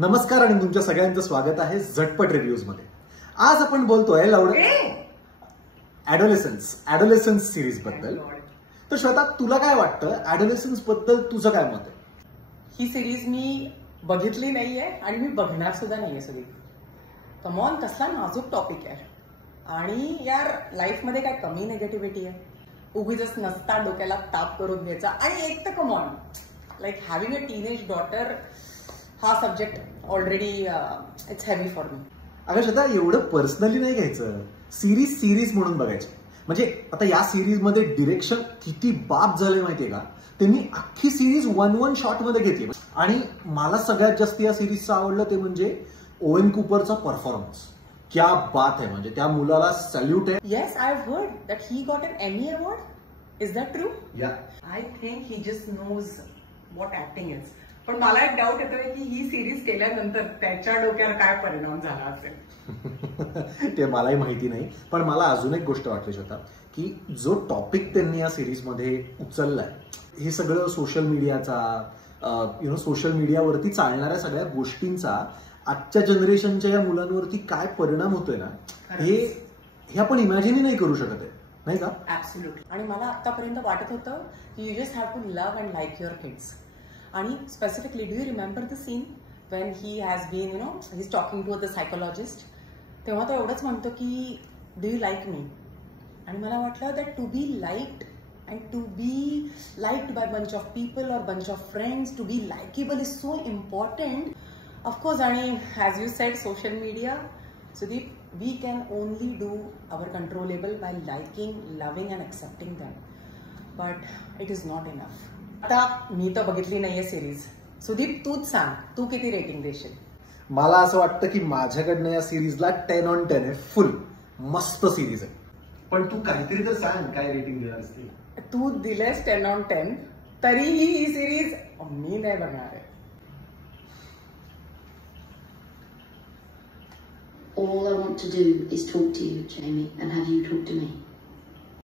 नमस्कार आणि तुमच्या सगळ्यांचं स्वागत आहे झटपट रिव्ह्यूज मध्ये। आज आपण बोलतोय ॲडोलेसन्स सिरीज बद्दल। तर श्वेता, तुला काय वाटतं ॲडोलेसन्स बद्दल, तुझं काय मत आहे? ही सिरीज मी बघितली नाहीये आणि मी बघणार सुद्धा नाहीये सगळी। कमॉन, कसला नाजूक टॉपिक आहे आणि यार लाईफ मध्ये काय कमी निगेटिव्हिटी आहे? उगीच नसता डोक्याला ताप करून द्यायचा। आणि एक तर come on, like having a teenage daughter, हा subject already it's heavy for me. अगं श्वेता, एवढं पर्सनली नाही घ्यायचं, सिरीज म्हणून बघायची। म्हणजे आता या सिरीज मध्ये डिरेक्शन किती बाप झाले माहितीये का? त्यांनी अख्खी सिरीज वन शॉट मध्ये घेतली। आणि मला सगळ्यात जास्त या सिरीजचं आवडलं ते म्हणजे ओवेन कूपरचा परफॉर्मन्स। क्या बात आहे, म्हणजे त्या मुलाला सॅल्यूट आहे। Yes, I have heard that he got an Emmy award. Is that true? Yeah, I think he just knows what acting is. पण मला एक डाऊट येतोय की ही सिरीज केल्यानंतर त्याच्या डोक्यावर काय परिणाम झाला असेल। ते मलाही माहिती नाही, पण मला अजून एक गोष्ट वाटली होता की जो टॉपिक त्यांनी या सिरीज मध्ये उचललाय, हे सगळं सोशल मीडियाचा, सोशल मीडियावरती चालणाऱ्या सगळ्या गोष्टींचा आजच्या जनरेशनच्या या मुलांवरती काय परिणाम होतोय ना, हे आपण इमॅजिनही नाही करू शकत आहे, नाही का? ऍब्सोल्युटली। आणि मला आतापर्यंत वाटत होतं की you just have to love and like your kids. आणि specifically, do you remember the scene when he has been he is talking to the psychologist? तेव्हा तो एवढंच म्हणतो की डू यू लाईक मी? आणि मला वाटलं that to be liked and to be liked by a bunch of people or bunch of friends, to be likable is so important. Of course, as you said, social media, Sudeep, we can only do our controllable by liking, loving and accepting them. But it is not enough. आता मी तर बघितली नाहीये series. Sudeep, तूच सांग, तू किती rating देशील? मला असं वाटतं की माझ्याकडनं या सिरीजला 10 on 10 आहे। फुल मस्त सिरीज आहे। पण तू काहीतरी तर सांग, काय रेटिंग देणार असते? तू दिलेस 10 on 10, तरीही ही सिरीज मी नाही बघणार आहे। All I want to do is talk to you, Jamie, and have you talk to me.